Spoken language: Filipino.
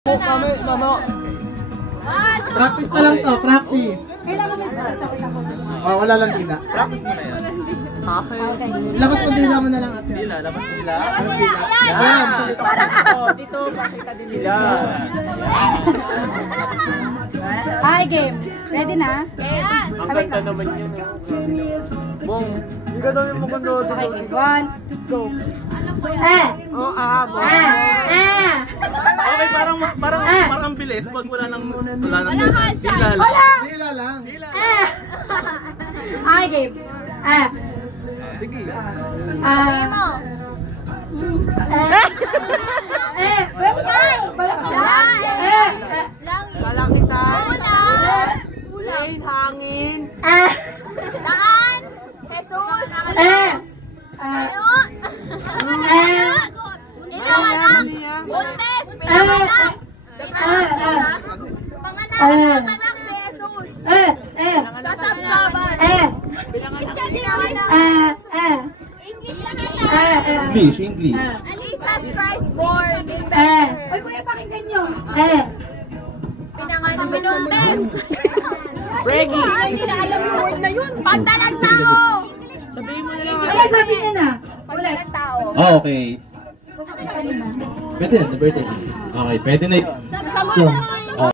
Practice pa lang to, practice. Oh, wala lang dila. Practice mo na yan. Labas mo dila mo na lang ate. Dila, labas dila. Labas dila. Yan, salita. Dito, makita din nila. Hi, game. Ready na? Ang ganda naman yun. Bong, hindi ka daw yung maganda. Okay, game. 1, go. Oh, okay, parang ang bilis. Pag wala nang dila lang. Dila lang. Hi, game. Sige. Wala kita. Rain, hangin. Daan. Jesus. Inawalang. Buntes. Pinawalang. Panganak si Jesus. Sasabsaban. English. Jesus Christ born in Bethlehem. Uy, kuya, pakinggan nyo. Pinangalan Binuntes. Reggie. Hindi na alam yung word na yun. Pantalang tao. Sabihin mo na lang. Kaya sabihin na. Pantalang tao. Oh, okay. Pwede na, birthday. Okay, pwede na yun. Sabi mo na